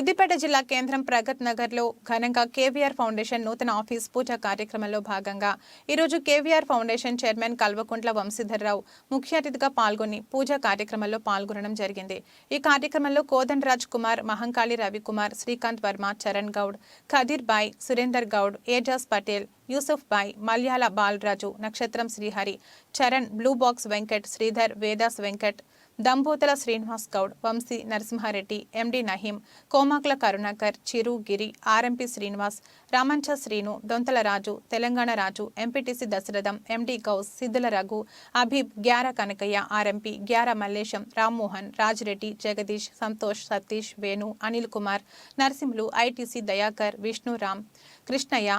సిద్దిపేట జిల్లా కేంద్రం ప్రగత్ నగర్లో ఘనంగా కేవీఆర్ ఫౌండేషన్ నూతన ఆఫీస్ పూజ కార్యక్రమంలో భాగంగా ఈరోజు కేవీఆర్ ఫౌండేషన్ చైర్మన్ కల్వకుంట్ల వంశీధర్రావు ముఖ్య అతిథిగా పాల్గొని పూజా కార్యక్రమంలో పాల్గొనడం జరిగింది. ఈ కార్యక్రమంలో కోదండరాజ్ కుమార్, మహంకాళి రవికుమార్, శ్రీకాంత్ వర్మ, చరణ్ గౌడ్, ఖదీర్ బాయ్, సురేందర్ గౌడ్, ఏజాజ్ పటేల్, యూసుఫ్ బాయ్, మల్యాల బాలరాజు, నక్షత్రం శ్రీహరి, చరణ్, బ్లూ బాక్స్ వెంకట్, శ్రీధర్, వేదాస్ వెంకట్, దంబోతల శ్రీనివాస్ గౌడ్, వంశీ నరసింహారెడ్డి, ఎండి నహీం, కోమాకుల కరుణాకర్, చిరు గిరి, ఆర్ఎంపీ శ్రీనివాస్, రామంచ శ్రీను, దొంతల రాజు, తెలంగాణ రాజు, ఎంపీటీసీ దశరథం, ఎండి గౌస్, సిద్దుల రఘు, అభీబ్, Gyara Kanakaiah, RMP, Gyara Mallesham, Rammohan, Rajireddy, Jagadish, Santosh, Satish, Venu, Anil Kumar, Narasimhulu, ITC Dayakar, Vishnuram, Krishnaiah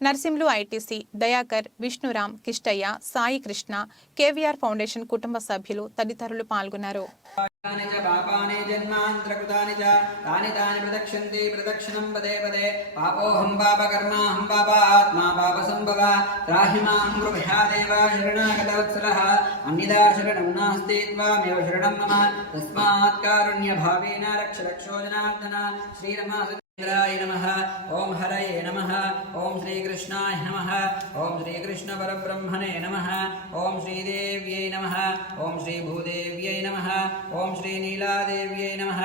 Narsimhulu, ITC Dayakar, Vishnuram, Kistaiah, Sai Krishna, KVR foundation కుటుంబ సభ్యులు తదితరులు పాల్గొన్నారు. नमः ओम हरये नमः ओम श्री कृष्णाय नमः ओम श्री कृष्ण परब्रह्मणे नमः ओम श्रीदेव्यै नमः ओम श्री भूदेव्यै नमः ओम श्री नीलादेव्यै नमः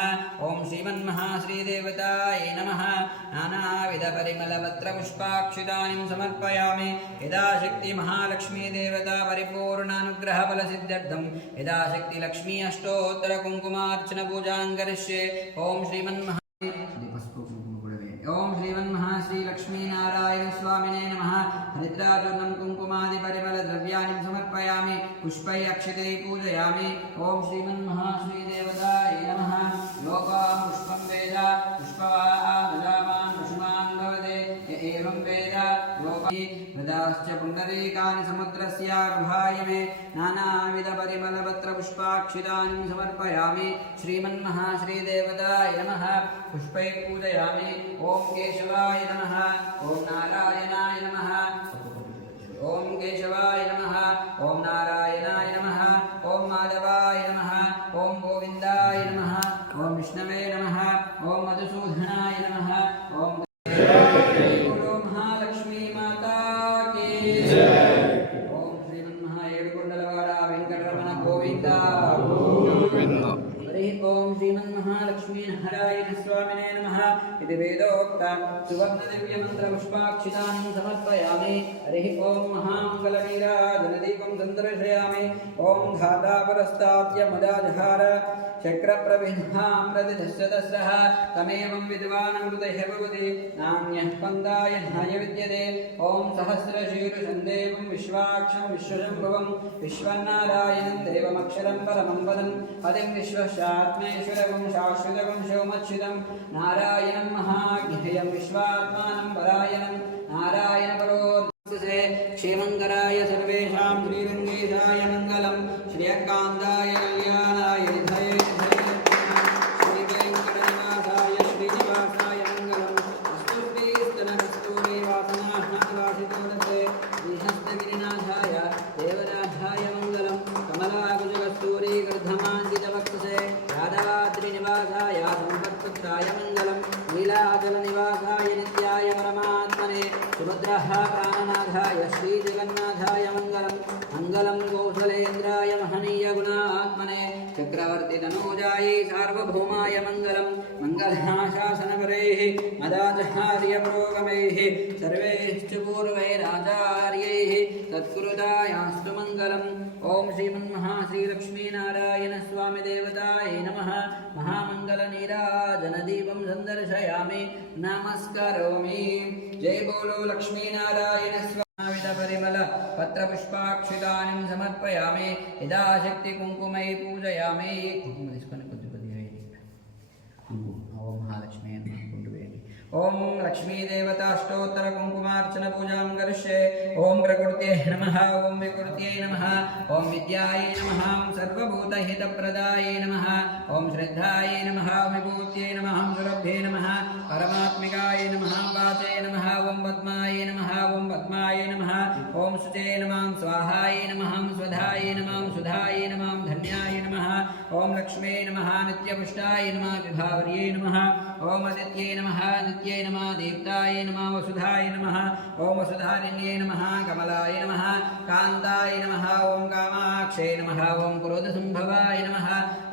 ओम श्रीमन्महाश्रीदेवताय नमः नानाविध परिमलपत्र पुष्पाक्षितानि समर्पयामि यदा शक्ति महालक्ष्मी देवता परिपूर्णानुग्रह फलसिद्ध्यर्थं यदा शक्ति लक्ष्मी अष्टोत्तर कुंकुमार्चन पूजां करिष्ये ओम श्रीमन्महा ओम श्रीमन्महाश्री लक्ष्मी नारायण स्वामिने नमः हरिद्राचूर्णं कुंकुमादि परिमल द्रव्याणि समर्पयामि पुष्पै अक्षतै पूजयामि ओम श्रीमन्महाश्री देवताय नमः लोका पुष्पं वेद पुष्पवान् ददामान् पुष्पान् भवते य एवं वेद लोके वदाश्च पुण्डरीकानि समुद्रस्यार्भाय मे नानाविध परिमलपत्र पुष्पाक्षितानि समर्पयामि श्रीमन्महाश्री देवताय नमः पुष्पै पूजयामि ओम केशवाय नमः ओम नारायणाय नमः ओम केशवाय नमः ओम नारायणाय नमः ओम माधवाय नमः ओम गोविंदाय नमः ओम विष्णवे नमः ओम मधुसूदनाय नमः ओम महालक्ष्मी माता की जय ओम श्रीमन्महा ఏడుకొండలవాడ వెంకటరమణ గోవింద हरि ओम श्रीमन्महालक्ष्मी नारायण स्वामिने नमः इति वेदोक्त सुवर्ण दिव्य मंत्र पुष्पाक्षितानि समर्पयामि हरि ओम महामंगलवीराजनदीपं संदर्शयामि ओम धातापरस्ताद्य मदाजहार चक्रप्रविन्हामृतदशतस्रः तमेवं विद्वानमृतः भवति नान्यः स्पन्दाय न्याय विद्यते ओम सहस्रशीर्षं देवं विश्वाक्षं विश्वशम्भुवं विश्वनारायणं देवमक्षरं परमं पदं पदिं विश्वशात्मेश्वरगं शाश्वतगं शिवमच्युतं नारायणं महाज्ञेयं विश्वात्मानं परायणं नारायणपरो क्षेमङ्कराय सर्वेषां श्रीरङ्गेशाय मङ्गलं श्रियकान्ताय कल्याणाय निधये श्रीवेङ्कटनिवासाय श्रीनिवासाय मङ्गलं कस्तूरीस्तनकस्तूरीवासनावासितोदते श्रीहस्तगिरिनाथाय देवराजाय मङ्गलं कमलाकुजकस्तूरीगर्धमाञ्जितवक्षसे यादवाद्रिनिवासाय सम्पत्पुत्राय मङ्गलं लीलाचलनिवासाय नित्याय परमात्मने सुभद्रः प्राणनाथाय श्रीजगन्नाथाय मङ्गलं मङ्गलं कौशलेन्द्राय महनीय गुणात्मने चक्रवर्ति तनूजायै सार्वभौमाय मङ्गलं मङ्गलाशासनपरैः मदाचार्य पुरोगमैः सर्वैश्च पूर्वैराचार्यैः तत्कुरुतायास्तु मङ्गलम् ओम श्रीमन्महाश्रीलक्ष्मीनारायण स्वामी देवताय नमः महामङ्गलनीराजनदीपं संदर्शयामि नमस्करोमि जय बोलो लक्ष्मीनारायण स्वामी परिमल पत्र पुष्पाक्षितानि समर्पयामि यदा शक्ति कुंकुमै पूजयामि कुंकुम తీసుకొని కొద్దిగా ओम महालक्ष्मी ओम लक्ष्मी देवता अष्टोत्तर कुंकुमार्चन पूजां करिष्ये ओम प्रकृत्यै नमः ओम विकृत्यै नमः ओम विद्यायै नमः ओम सर्वभूतहितप्रदायै नमः ओम श्रद्धायै नमः ओम विभूत्यै नमः ओम सुरभ्यै नमः परमात्मिकायै नमः वाचे नमः ओम पद्मायै नमः ओम पद्मायै नमः ओम शुचे नमः स्वाहायै नमः स्वधायै नमः सुधायै नमः धन्यायै नमः ओम लक्ष्मी नमः नित्यपुष्टाय नमः विभावर्ये नमः ओम आदित्ये नमः नित्ये नमः दीप्ताय नमः वसुधाय नमः ओम वसुधारिण्ये नमः कमलाय नमः कान्ताय नमः ओम कामाक्षे नमः ओम क्रोधसंभवाय नमः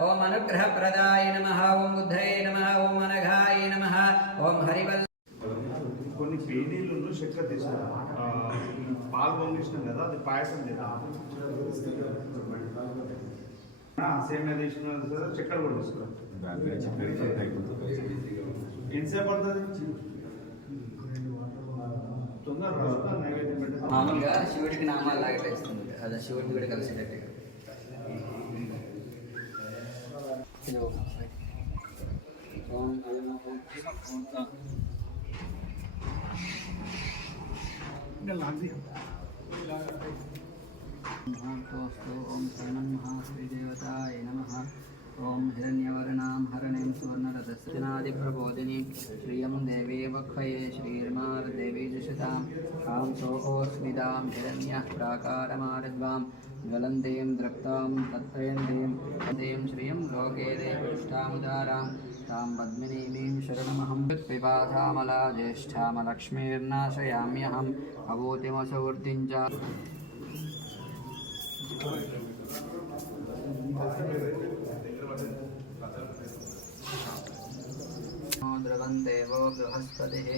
ओम अनुग्रहप्रदाय नमः ओम बुद्धये नमः ओम अनघाय नमः ओम हरिवल्ल కొన్ని పేనీళ్ళు చక్కెర తీసుకురా పాలు పొంగిస్తాం కదా అది పాయసం చేద్దాం సేమ్ తీసుకున్నా సరే చక్కెర కూడా తీసుకురా ఎంతసేపు పడుతుంది తొందరగా నైవేద్యం పెట్టాలి మామూలుగా శివుడికి నామాలు లాగా వేస్తుంది అది శివుడికి కూడా కలిసేటట్టుగా ओम श्रीदेवताय नमः ओम हिरण्यवर्णां हरणीं सुवर्णरथस्तिनादिप्रबोधिनीं श्रियं देवी वक्फये श्रीर्मार्देवी जुषतां कां सोऽस्मिदां हिरण्यः प्राकारमार्द्वां ज्वलन्तीं द्रप्तां तत्प्रयन्तीं दें श्रियं लोके देवष्टामुदारां तां पद्मिनीमीं शरणमहं पिपाधामला ज्येष्ठामलक्ष्मीर्नाशयाम्यहम् अभूतिमसौर्तिं च द्रवन्देवो बृहस्पतिः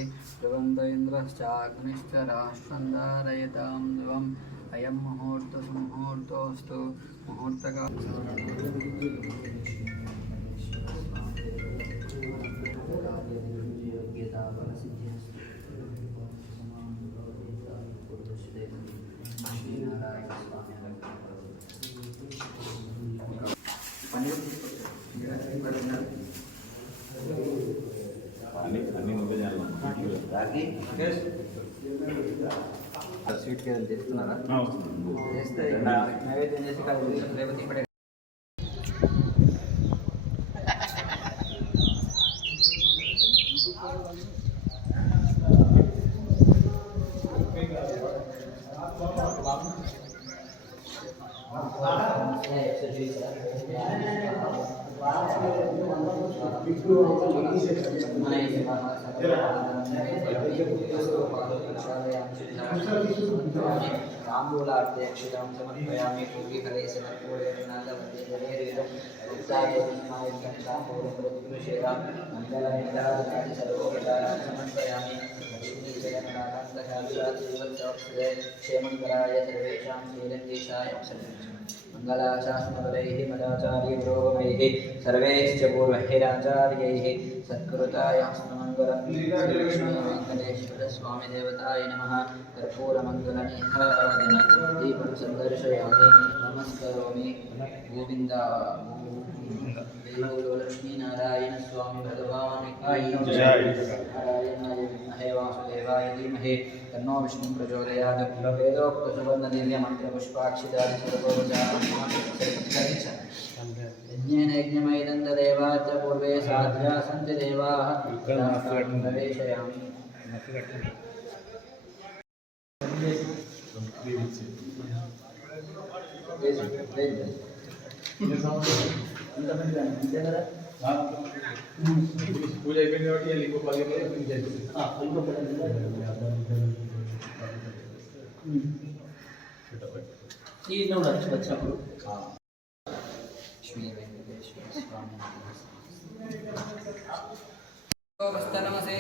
ध्रुवन्त इन्द्रश्चाग्निश्च राष्ट्रं धारयतां ध्रुवम् अयं मुहूर्तसुमुहूर्तोऽस्तु స్వీట్ కేజీలు చేస్తున్నారా చేస్తే నైవేద్యం చేసి రేపటి ఇప్పుడే ताम्बूलाध्यक्षतां समर्पयामि क्षेमंकराय सर्वेषां श्रीरंगेशाय मंगलाशासनबलैः मदाचार्यपुरोगमैः सर्वैश्च पूर्वैराचार्यैः सत्कृताय मंगलं श्रीलक्ष्मीवेङ्कटेश्वरस्वामी देवताय नमः कर्पूरमङ्गलनेहाराधन दीपं सन्दर्शयामि नमस्करोमि गोविन्द लक्ष्मीनारायण स्वामी भगवान् नारायणाय विद्महे वासुदेवाय धीमहि तन्नो विष्णुं प्रचोदयात् वेदोक्तसुवर्णदिव्यमन्त्रपुष्पाक्षितादिसर्वोपचारं यज्ञेन यज्ञमैदन्तदेवाच्च पूर्वे साध्या सन्ति देवाः प्रवेशयामि పూజ అయిపోయింది కాబట్టి లింగ పల్లె వచ్చినప్పుడు శ్రీ వెంకటేశ్వర స్వామి नमस्ते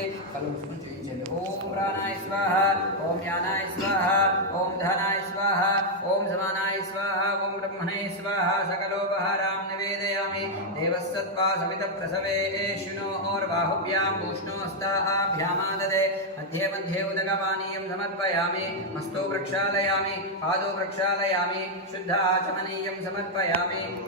ओम प्राणाय स्वाहा ओम ज्ञानाय स्वाहा ओम धनाय स्वाहा ओम समानाय स्वाहा ओम ब्रह्मणे स्वाहा सकलोपहारां निवेदयामि देवसत्त्वा सवितप्रसवे शुनो और बाहुभ्यां भूष्णोस्ताभ्यामाददे मध्ये मध्ये उदकपानीयं समर्पयामि मस्तौ प्रक्षालयामि पादौ प्रक्षालयामि शुद्धाचमनीयं समर्पयामि।